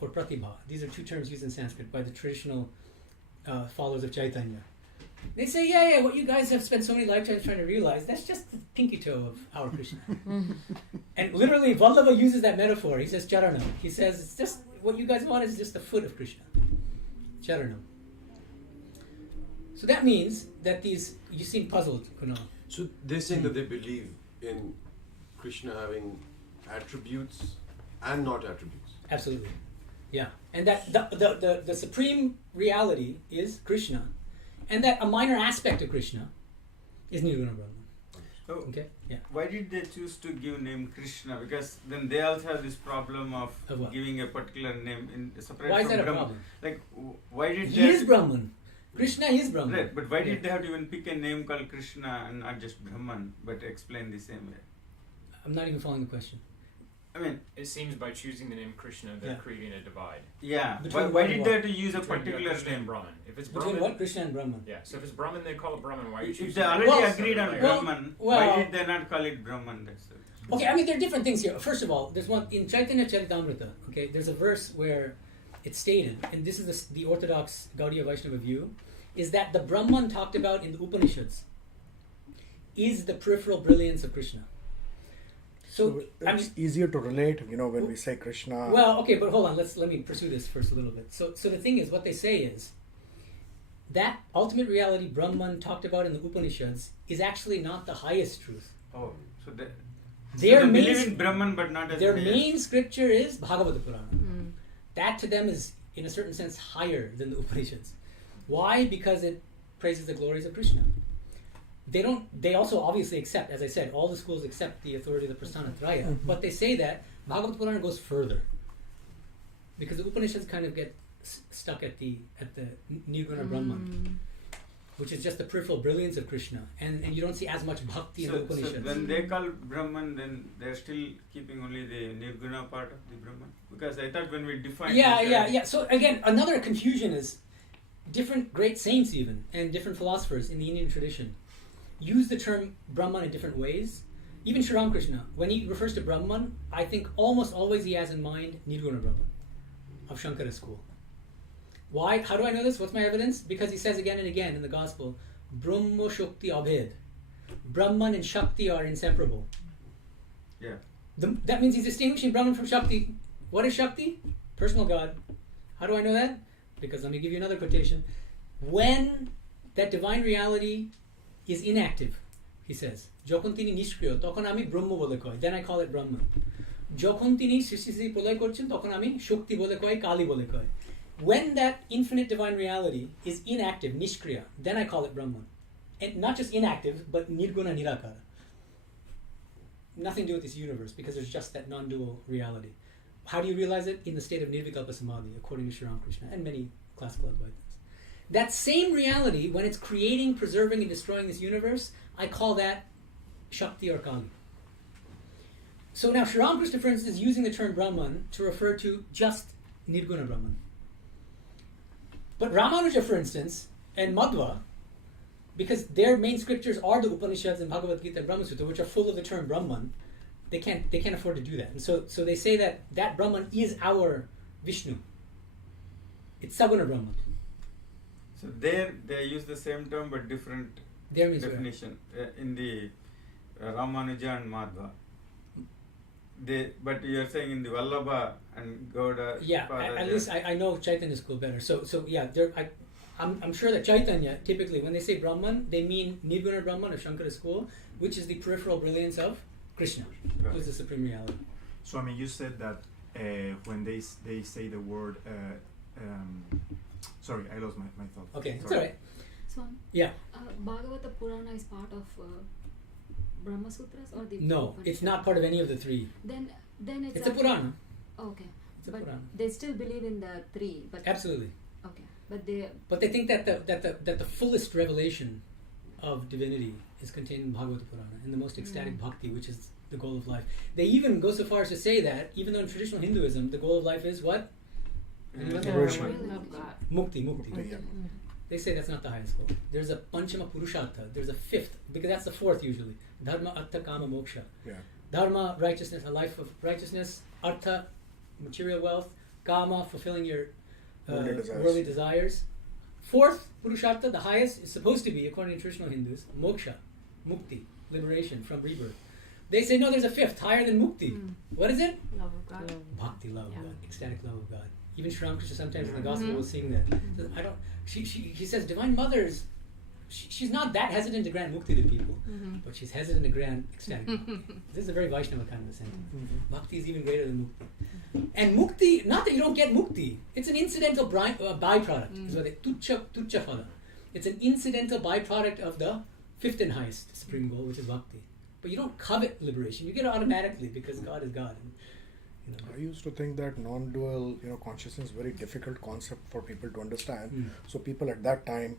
or Pratibha. These are two terms used in Sanskrit by the traditional followers of Chaitanya. They say, yeah, what you guys have spent so many lifetimes trying to realize, that's just the pinky toe of our Krishna. And literally, Vallabha uses that metaphor. He says, Charanam. He says, it's just, what you guys want is just the foot of Krishna. Charanam. So that means that you seem puzzled, Kunal. So they're saying that they believe in Krishna having attributes and not attributes. Absolutely. Yeah. And that the supreme reality is Krishna, and that a minor aspect of Krishna is Nirguna Brahman. So Okay? Yeah. why did they choose to give name Krishna? Because then they also have this problem of what? giving a particular name in separate Why is from that a Brahman. problem? Like, why did He is Brahman. Krishna is Brahman. Right, but why did they have to even pick a name called Krishna and not just Brahman, but explain the same way? I'm not even following the question. I mean, It seems by choosing the name Krishna, they're Yeah. creating a divide. yeah. Between Why what did and they what? have to use a Between particular Krishna and name? Brahman. If it's Between Brahman, what? Krishna and Brahman. yeah. So if it's Brahman, they call it Brahman. Why are you choosing? If they already Well, agreed on Well, Brahman, well- why did they not call it Brahman? That's it. Okay, I mean, there are different things here. First of all, there's one in Chaitanya Charitamrita. Okay, there's a verse where it's stated, and this is the orthodox Gaudiya Vaishnava view, is that the Brahman talked about in the Upanishads is the peripheral brilliance of Krishna. So I mean, it's easier to relate, when we say Krishna. well, okay, but hold on. Let me pursue this first a little bit. So the thing is, what they say is that ultimate reality Brahman talked about in the Upanishads is actually not the highest truth. Oh, so they Their main believe in Brahman but not as their the main scripture is Bhagavad Purana. That to them is, in a certain sense, higher than the Upanishads. Why? Because it praises the glories of Krishna. They also obviously accept, as I said, all the schools accept the authority of the Prasthanatraya, but they say that Bhagavad Purana goes further. Because the Upanishads kind of get stuck at the Nirguna Brahman, which is just the peripheral brilliance of Krishna, and you don't see as much bhakti in the So Upanishads. when they call Brahman, then they're still keeping only the Nirguna part of the Brahman? Because I thought when we define Yeah. So again, another confusion is different great saints even, and different philosophers in the Indian tradition use the term Brahman in different ways. Even Sri Ramakrishna, when he refers to Brahman, I think almost always he has in mind Nirguna Brahman of Shankara school. Why? How do I know this? What's my evidence? Because he says again and again in the Gospel, Brahma Shakti Abhed. Brahman and Shakti are inseparable. Yeah. That means he's distinguishing Brahman from Shakti. What is Shakti? Personal God. How do I know that? Because let me give you another quotation. When that divine reality is inactive, he says, Jokon tini nishkriyo, tokon ami Brahma bole koi. Then I call it Brahman. Jokon tini srishti pralay korchen, tokon ami Shakti bole koi, Kali bole koi. When that infinite divine reality is inactive, nishkriya, then I call it Brahman. And not just inactive, but nirguna nirakara. Nothing to do with this universe, because there's just that non-dual reality. How do you realize it? In the state of nirvikalpa samadhi, according to Sri Ramakrishna and many classical Advaitas. That same reality, when it's creating, preserving, and destroying this universe, I call that Shakti or Kali. So now Sri Ramakrishna, for instance, is using the term Brahman to refer to just Nirguna Brahman. But Ramanuja, for instance, and Madhva, because their main scriptures are the Upanishads and Bhagavad Gita and Brahma Sutta, which are full of the term Brahman, they can't afford to do that. And so they say that Brahman is our Vishnu. It's Saguna Brahman. So there they use the same term but different There means definition in the Ramanuja and Madhva. But you are saying in the Vallabha and Gauda. Yeah, at least I know Chaitanya school better. So yeah, I'm sure that Chaitanya, typically, when they say Brahman, they mean Nirguna Brahman of Shankara school, which is the peripheral brilliance of Krishna, who is the supreme reality. Swami, you said that when they say the word, sorry, I lost my thought. Okay, it's Sorry. all right. So, Yeah. Bhagavata Purana is part of Brahma Sutras or the No, Upanishads? it's not part of any of the three. Then it's It's a Purana. Okay, It's a but Purana. they still believe in the three. But Absolutely. Okay, but they. But they think that the fullest revelation of divinity is contained in Bhagavata Purana, in the most ecstatic bhakti, which is the goal of life. They even go so far as to say that, even though in traditional Hinduism, the goal of life is what? Liberation. Love God. Mukti. Yeah. They say that's not the highest goal. There's a Panchama Purushartha, there's a fifth, because that's the fourth usually. Dharma, Artha, Kama, Moksha. Yeah. Dharma, righteousness, a life of righteousness. Artha, material wealth. Kama, fulfilling your worldly desires. Fourth, Purushartha, the highest, is supposed to be, according to traditional Hindus, Moksha, Mukti, liberation from rebirth. They say, no, there's a fifth, higher than Mukti. What is it? Love of God. Bhakti, love of Yeah. God, ecstatic love of God. Even Sri Ramakrishna sometimes in the Gospel will sing that. Says, he says, Divine Mother's, she's not that hesitant to grant mukti to people, but she's hesitant to grant ecstatic bhakti. This is a very Vaishnava kind of a sentence. Bhakti is even greater than mukti. And mukti, not that you don't get mukti, it's an incidental byproduct. Is what they, tucca phala. It's an incidental byproduct of the fifth and highest supreme goal, which is bhakti. But you don't covet liberation. You get it automatically because God is God. And, I used to think that non-dual, consciousness is a very difficult concept for people to understand. So people at that time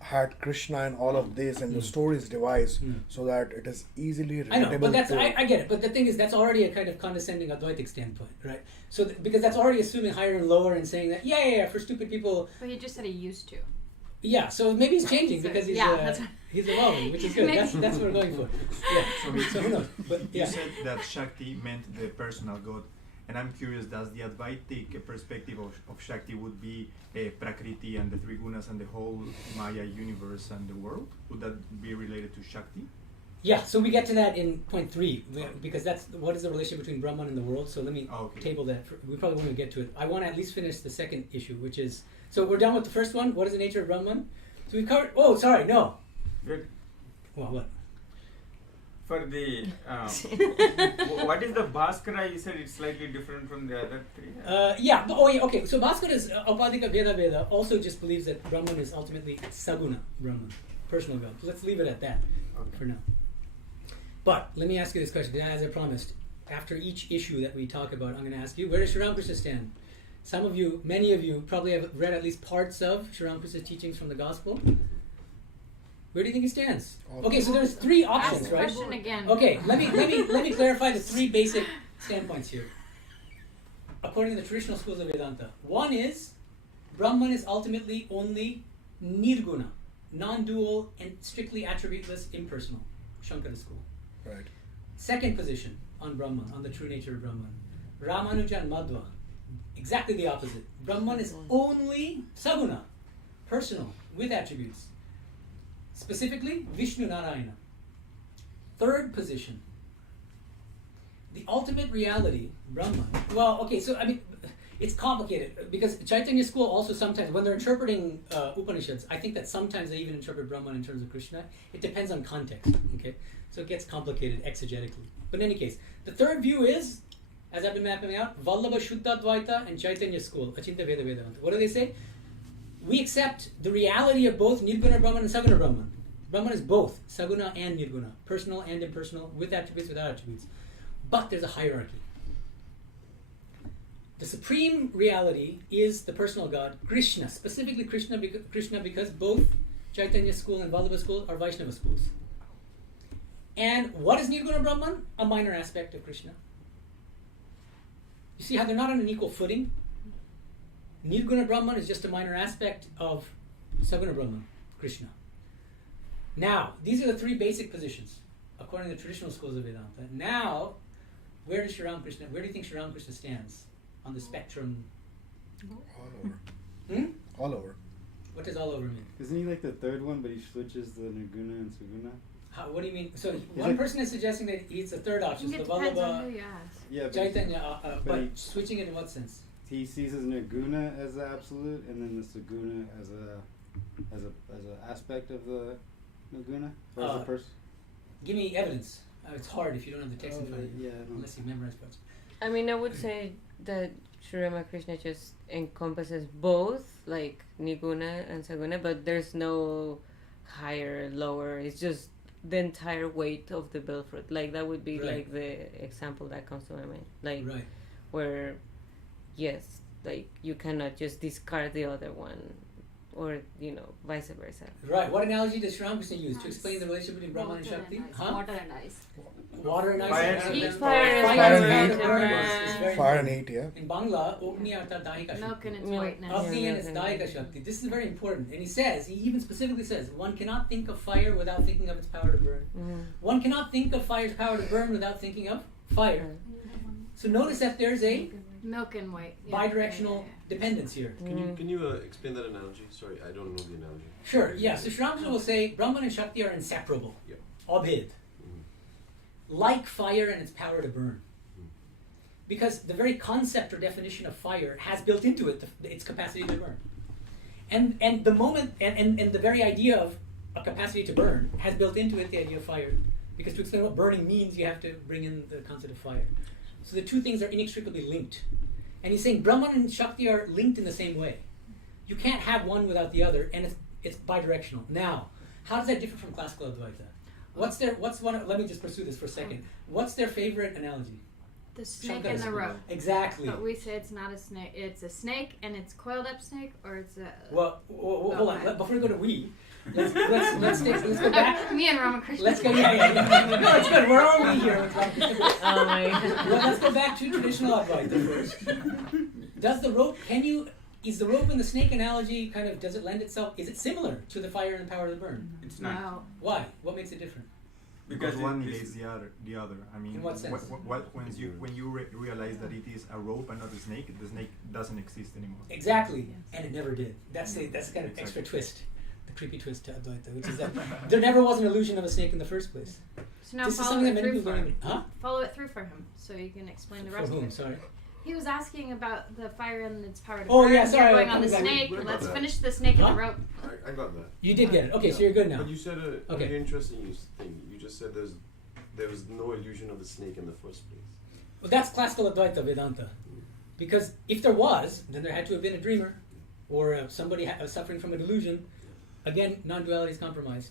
had Krishna and all of this, and the stories devised so that it is easily relatable. I know, but that's I get it. But the thing is, that's already a kind of condescending Advaitic standpoint, right? So because that's already assuming higher and lower and saying that yeah, for stupid people. But he just said he used to. Yeah, so maybe he's changing So, because he's that's right. he's evolving, which is good. That's what we're going for. Yeah. So who knows? But You said that Shakti meant the personal God. And I'm curious, does the Advaitic perspective of Shakti would be Prakriti and the three gunas and the whole Maya universe and the world? Would that be related to Shakti? Yeah, so we get to that in point 3, because that's what is the relationship between Brahman and the world. So let me table that. We probably won't get to it. I want to at least finish the second issue, which is, so we're done with the first one. What is the nature of Brahman? So we've covered, Good. Well, what? For the what is the Bhaskara? You said it's slightly different from the other three. Okay. So Bhaskara's Aupadika Veda also just believes that Brahman is ultimately Saguna Brahman, personal God. So let's leave it at that for now. But let me ask you this question, as I promised. After each issue that we talk about, I'm going to ask you, where does Sri Ramakrishna stand? Some of you, many of you, probably have read at least parts of Sri Ramakrishna's teachings from the Gospel. Where do you think he stands? Okay, so there's 3 options, Ask the right? question again. Okay, let me clarify the 3 basic standpoints here. According to the traditional schools of Vedanta, one is Brahman is ultimately only nirguna, non-dual and strictly attributeless, impersonal. Shankara school. Right. Second position on Brahman, on the true nature of Brahman, Ramanuja and Madhva, exactly the opposite. Brahman is only saguna, personal, with attributes. Specifically, Vishnu Narayana. Third position, the ultimate reality, Brahman. Well, okay, so I mean, it's complicated because Chaitanya school also sometimes, when they're interpreting Upanishads, I think that sometimes they even interpret Brahman in terms of Krishna. It depends on context, okay? So it gets complicated exegetically. But in any case, the third view is, as I've been mapping out, Vallabha Shuddha Advaita and Chaitanya school, Achintya Veda Vedanta. What do they say? We accept the reality of both Nirguna Brahman and Saguna Brahman. Brahman is both, Saguna and Nirguna, personal and impersonal, with attributes, without attributes. But there's a hierarchy. The supreme reality is the personal God, Krishna, specifically Krishna because both Chaitanya school and Vallabha school are Vaishnava schools. And what is Nirguna Brahman? A minor aspect of Krishna. You see how they're not on an equal footing? Nirguna Brahman is just a minor aspect of Saguna Brahman, Krishna. Now, these are the three basic positions, according to the traditional schools of Vedanta. Now, where do you think Sri Ramakrishna stands on the spectrum? All over. Hmm? All over. What does all over mean? Isn't he like the third one, but he switches the Nirguna and Saguna? What do you mean? So one person is suggesting that he's the third I option, think so it the depends on Vallabha, who you ask. Yeah, but Chaitanya, but but he- switching it in what sense? he sees his Nirguna as the absolute, and then the Saguna as a aspect of the Nirguna, or as a person. Give me evidence. It's hard if you don't have the text in front of you, Yeah, I don't- unless you memorize parts. I mean, I would say that Sri Ramakrishna just encompasses both, like Nirguna and Saguna, but there's no higher, lower. It's just the entire weight of the bill fruit. Like, that would be Right. like the example that comes to my mind. Like, Right. where, yes, like, you cannot just discard the other one, or, vice versa. Right. What analogy does Sri Ramakrishna use to explain the relationship between Brahman and Shakti? Water and ice. Water and ice. Fire and and heat. heat. Fire and and heat. burn is very Fire and important. heat, yeah. In Bangla, Ogni Artha Dahika Milk Shakti. and its Milk. whiteness. Agni and Yeah, its yeah, Dahika yeah. Shakti. This is very important. And he even specifically says, one cannot think of fire without thinking of its power to burn. One cannot think of fire's power to burn without thinking of fire. So notice that there's a Milk and white. Yeah. bidirectional dependence here. Can you explain that analogy? Sorry, I don't know the analogy. Sure, yeah. So Sri Ramakrishna will say Brahman and Shakti are inseparable. Yeah. Abhed. Like fire and its power to burn. Because the very concept or definition of fire has built into it its capacity to burn. And the moment and the very idea of a capacity to burn has built into it the idea of fire. Because to explain what burning means, you have to bring in the concept of fire. So the two things are inextricably linked. And he's saying Brahman and Shakti are linked in the same way. You can't have one without the other, and it's bidirectional. Now, how does that differ from classical Advaita? Let me just pursue this for a second. What's their favorite analogy? The snake and the rope. Exactly. But we say it's not a snake. It's a snake, and it's coiled up snake, or it's a. Well, hold on. Okay. Before we go to we, let's go back. Me and Ramakrishna. Let's go. Yeah. No, it's good. We're all we here. With Ramakrishna. Oh my God. Well, let's go back to traditional Advaita first. Does the rope? Is the rope and the snake analogy does it lend itself? Is it similar to the fire and the power to burn? It's not. No. Why? What makes it different? Because Because one it relates is- the other. I mean, In what sense? when you realize that it is a rope and not a snake, the snake doesn't exist anymore. Exactly, and it never did. That's the kind of extra twist, the creepy twist to Advaita, which is that there never was an illusion of a snake in the first place. So now This is follow something it that many through people for don't him. even. Huh? Follow it through for him, so you can explain the For rest whom? of it. Sorry. He was asking about the fire and its power to Oh, burn. yeah, sorry, You're going I'm on the coming back. snake. What about Let's that? finish the snake and Huh? the rope. I got that. You did get it. Okay, so you're good now. But you said a Okay. very interesting thing. You just said there was no illusion of the snake in the first place. Well, that's classical Advaita Vedanta. Because if there was, then there had to have been a dreamer or somebody suffering from a delusion. Again, non-duality is compromised.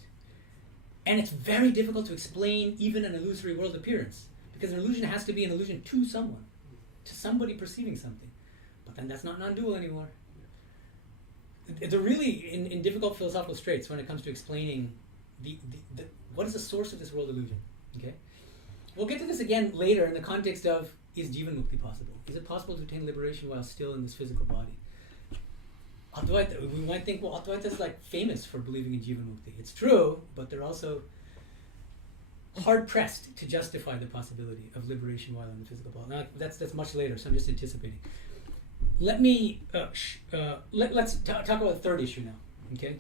And it's very difficult to explain even an illusory world appearance. Because an illusion has to be an illusion to someone, to somebody perceiving something. But then that's not non-dual anymore. They're really in difficult philosophical straits when it comes to explaining what is the source of this world illusion. Okay, we'll get to this again later in the context of, is Jivan Mukti possible? Is it possible to attain liberation while still in this physical body? Advaita, we might think, well, Advaita is famous for believing in Jivan Mukti. It's true, but they're also hard pressed to justify the possibility of liberation while in the physical body. Now, that's much later, so I'm just anticipating. Let me let's talk about the third issue now. Okay,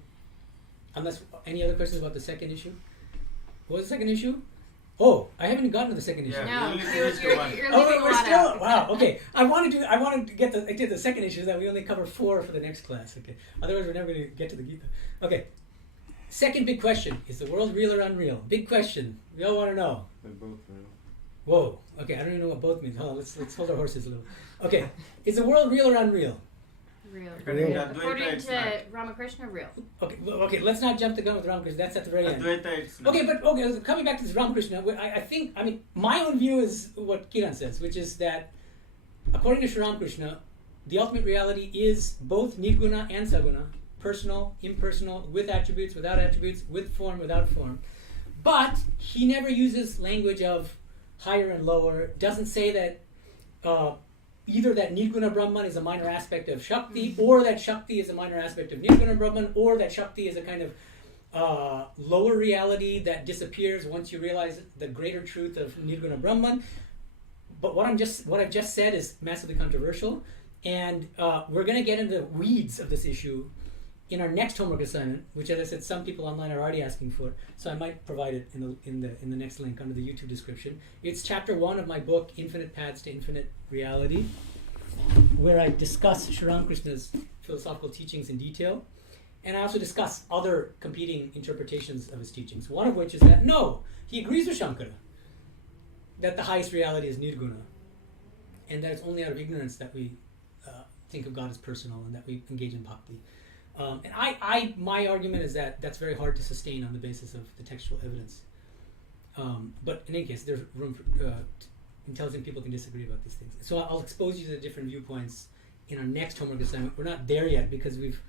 unless any other questions about the second issue. What was the second issue? Oh, I haven't gotten to the second issue. Yeah. No, we only you're finished the one. leaving a we're lot still out. wow. Okay, I wanted to get to the second issue so that we only cover 4 for the next class. Okay, otherwise we're never going to get to the Gita. Okay, second big question: is the world real or unreal? Big question. We all want to know. They're both real. Whoa. Okay, I don't even know what both means. Hold on, let's hold our horses a little. Okay, is the world real or unreal? Real. According to Advaita, According it's to not. Ramakrishna, real. Okay. Let's not jump the gun with Ramakrishna. That's at the very end. Advaita, it's not. Okay, but coming back to this Ramakrishna, I mean, my own view is what Kiran says, which is that according to Sri Ramakrishna, the ultimate reality is both nirguna and saguna, personal, impersonal, with attributes, without attributes, with form, without form. But he never uses language of higher and lower, doesn't say that either that nirguna Brahman is a minor aspect of Shakti, or that Shakti is a minor aspect of nirguna Brahman, or that Shakti is a kind of lower reality that disappears once you realize the greater truth of nirguna Brahman. But what I've just said is massively controversial, and we're going to get into the weeds of this issue in our next homework assignment, which, as I said, some people online are already asking for. So I might provide it in the next link under the YouTube description. It's chapter 1 of my book, Infinite Paths to Infinite Reality, where I discuss Sri Ramakrishna's philosophical teachings in detail, and I also discuss other competing interpretations of his teachings. One of which is that no, he agrees with Shankara that the highest reality is nirguna, and that it's only out of ignorance that we think of God as personal and that we engage in bhakti. And my argument is that that's very hard to sustain on the basis of the textual evidence. But in any case, there's room for intelligent people can disagree about these things. So I'll expose you to the different viewpoints in our next homework assignment. We're not there yet because we've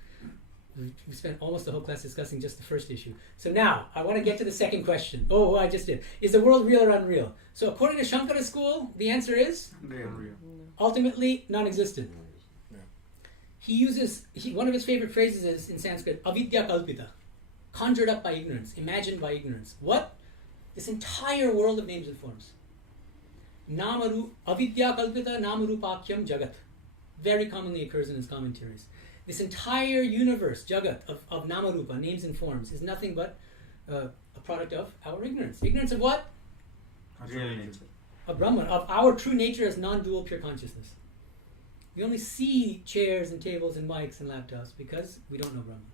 spent almost the whole class discussing just the first issue. So now, I want to get to the second question. Oh, I just did. Is the world real or unreal? So according to Shankara's school, the answer is Unreal. ultimately non-existent. He uses, one of his favorite phrases is in Sanskrit, avidya kalpita, conjured up by ignorance, imagined by ignorance. What? This entire world of names and forms. Avidya kalpita namarupakyam jagat. Very commonly occurs in his commentaries. This entire universe, jagat, of namarupa, names and forms, is nothing but a product of our ignorance. Ignorance of what? Real nature. Of Brahman, of our true nature as non-dual pure consciousness. We only see chairs and tables and mics and laptops because we don't know Brahman.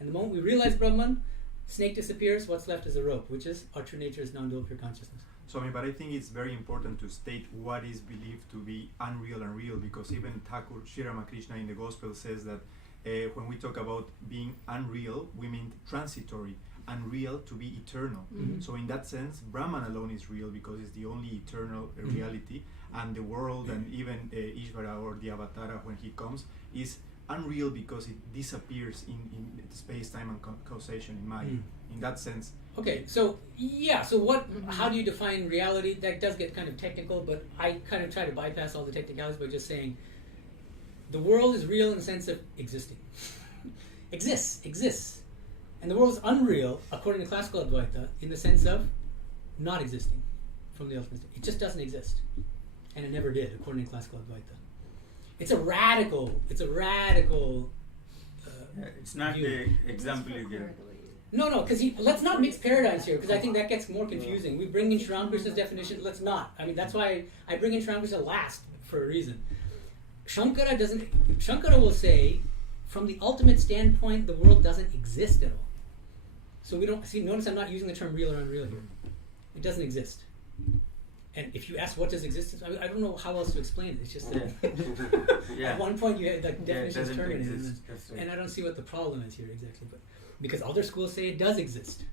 And the moment we realize Brahman, snake disappears, what's left is a rope, which is our true nature is non-dual pure consciousness. Swami, but I think it's very important to state what is believed to be unreal and real, because even Thakur Sri Ramakrishna in the Gospel says that when we talk about being unreal, we mean transitory, unreal to be eternal. Mm-hmm. So in that sense, Brahman alone is real because it's the only eternal reality, and the world and even Ishvara or the Avatara when he comes is unreal because it disappears in space, time and causation in Maya. In that sense. Okay, so yeah, so what? How do you define reality? That does get kind of technical, but I kind of try to bypass all the technicalities by just saying the world is real in the sense of existing. exists. And the world is unreal, according to classical Advaita, in the sense of not existing from the ultimate state. It just doesn't exist. And it never did, according to classical Advaita. It's a radical it's not view. the example you give. No, because let's not mix paradigms here, because I think that gets more confusing. We bring in Sri Ramakrishna's definition. Let's not. I mean, that's why I bring in Sri Ramakrishna last for a reason. Shankara will say, from the ultimate standpoint, the world doesn't exist at all. So we don't see. Notice I'm not using the term real or unreal here. It doesn't exist. And if you ask what does existence, I don't know how else to explain it. It's just that at one point you had like definitions terminated, and I don't see what the problem is here exactly. But because other schools say it does exist,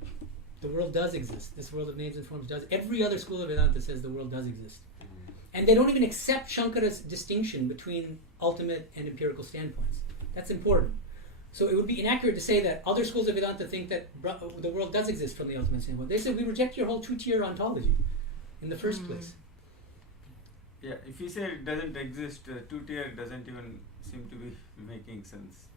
the world does exist. This world of names and forms does. Every other school of Vedanta says the world does exist, and they don't even accept Shankara's distinction between ultimate and empirical standpoints. That's important. So it would be inaccurate to say that other schools of Vedanta think that the world does exist from the ultimate standpoint. They say we reject your whole two-tier ontology in the first place. Yeah, if you say it doesn't exist, two-tier doesn't even seem to be making sense.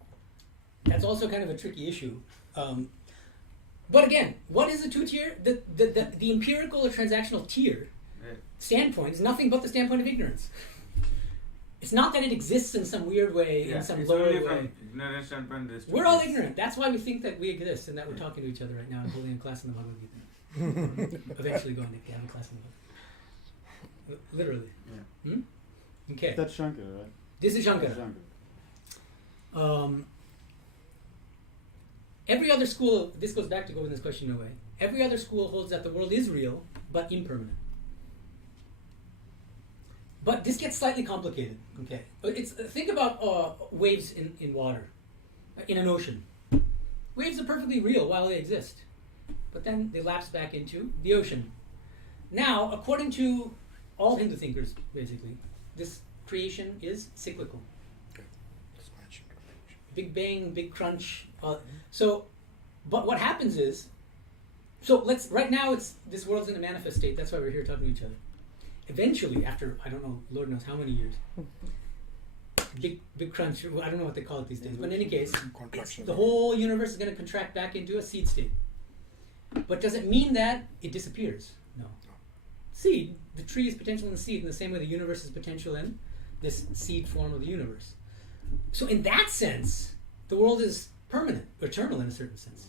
That's also kind of a tricky issue. But again, what is a two-tier? The empirical or transactional tier standpoint is nothing but the standpoint of ignorance. It's not that it exists in some weird way, in some lower way. From ignorance standpoint, We're all ignorant. That's why we think that we exist and that we're talking to each other right now and holding a class in the Bhagavad Gita. Eventually going to have a class in the Bhagavad Gita. Literally. Yeah. Okay. That's Shankara, right? This is Shankara. Every other school, this goes back to Govind's question in a way. Every other school holds that the world is real, but impermanent. But this gets slightly complicated. Okay, but think about waves in water, in an ocean. Waves are perfectly real while they exist, but then they lapse back into the ocean. Now, according to all Hindu thinkers, basically, this creation is cyclical. Big bang, big crunch. But what happens is, right now this world's in a manifest state. That's why we're here talking to each other. Eventually, after I don't know, Lord knows how many years, big crunch. I don't know what they call it these days. But in any case, the whole universe is going to contract back into a seed state. But does it mean that it disappears? No. Seed, the tree is potential in the seed in the same way the universe is potential in this seed form of the universe. So in that sense, the world is permanent, eternal in a certain sense.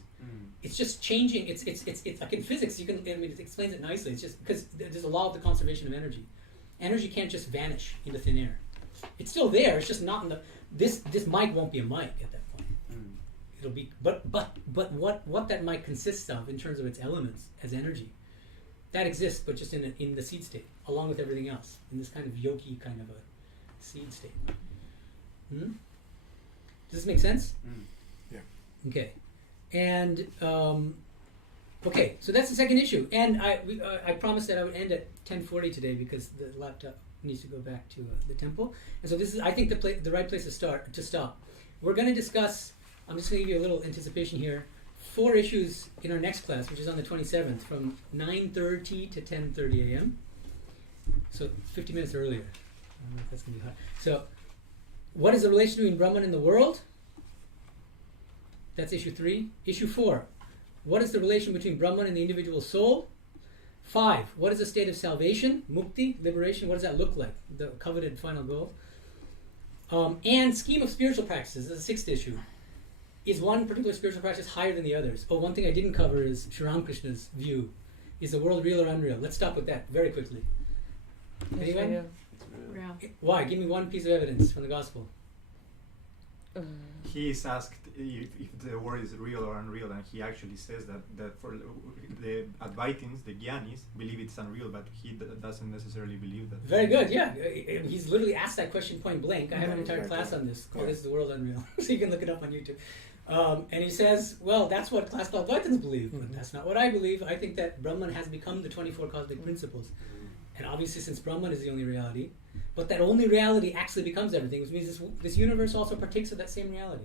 It's just changing. It's like in physics. It explains it nicely. It's just because there's a law of the conservation of energy. Energy can't just vanish into thin air. It's still there. It's just not in the. This mic won't be a mic at that point. It'll be. But what that mic consists of in terms of its elements as energy, that exists, but just in the seed state, along with everything else, in this kind of yogi kind of a seed state. Does this make sense? Yeah. Okay. And okay, so that's the second issue. And I promised that I would end at 10:40 today because the laptop needs to go back to the temple. And so this is, I think, the right place to stop. We're going to discuss. I'm just going to give you a little anticipation here. 4 issues in our next class, which is on the 27th, from 9:30 to 10:30 a.m. So 50 minutes earlier. I don't know if that's going to be hard. So, what is the relation between Brahman and the world? That's issue 3. Issue 4. What is the relation between Brahman and the individual soul? 5. What is the state of salvation? Mukti, liberation. What does that look like? The coveted final goal. And scheme of spiritual practices. That's the 6th issue. Is one particular spiritual practice higher than the others? Oh, one thing I didn't cover is Sri Ramakrishna's view. Is the world real or unreal? Let's stop with that very quickly. Anyone? Real. Why? Give me one piece of evidence from the gospel. He is asked if the world is real or unreal, and he actually says that for the Advaitins, the Gyanis, believe it's unreal, but he doesn't necessarily believe that. Very good, yeah. He's literally asked that question point blank. I have an entire class on this called Is the World Unreal? So you can look it up on YouTube. And he says, well, that's what classical Advaitins believe, but that's not what I believe. I think that Brahman has become the 24 cosmic principles. And obviously, since Brahman is the only reality, but that only reality actually becomes everything, which means this universe also partakes of that same reality.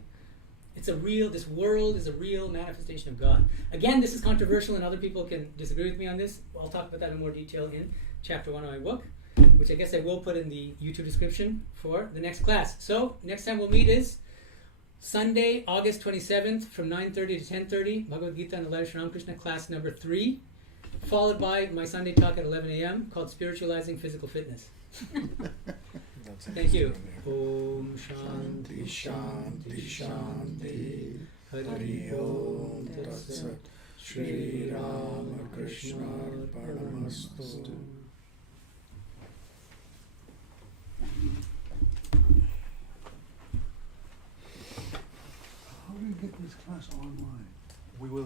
This world is a real manifestation of God. Again, this is controversial and other people can disagree with me on this. I'll talk about that in more detail in chapter 1 of my book, which I guess I will put in the YouTube description for the next class. So, next time we'll meet is Sunday, August 27th from 9:30 to 10:30, Bhagavad Gita and the Letter of Sri Ramakrishna, class number 3, followed by my Sunday talk at 11 a.m. called Spiritualizing Physical Fitness. Thank you. Om Shanti Shanti Shanti Hari Om Tat Sat Shri Ramakrishna Paramastu. How do you get this class online? We will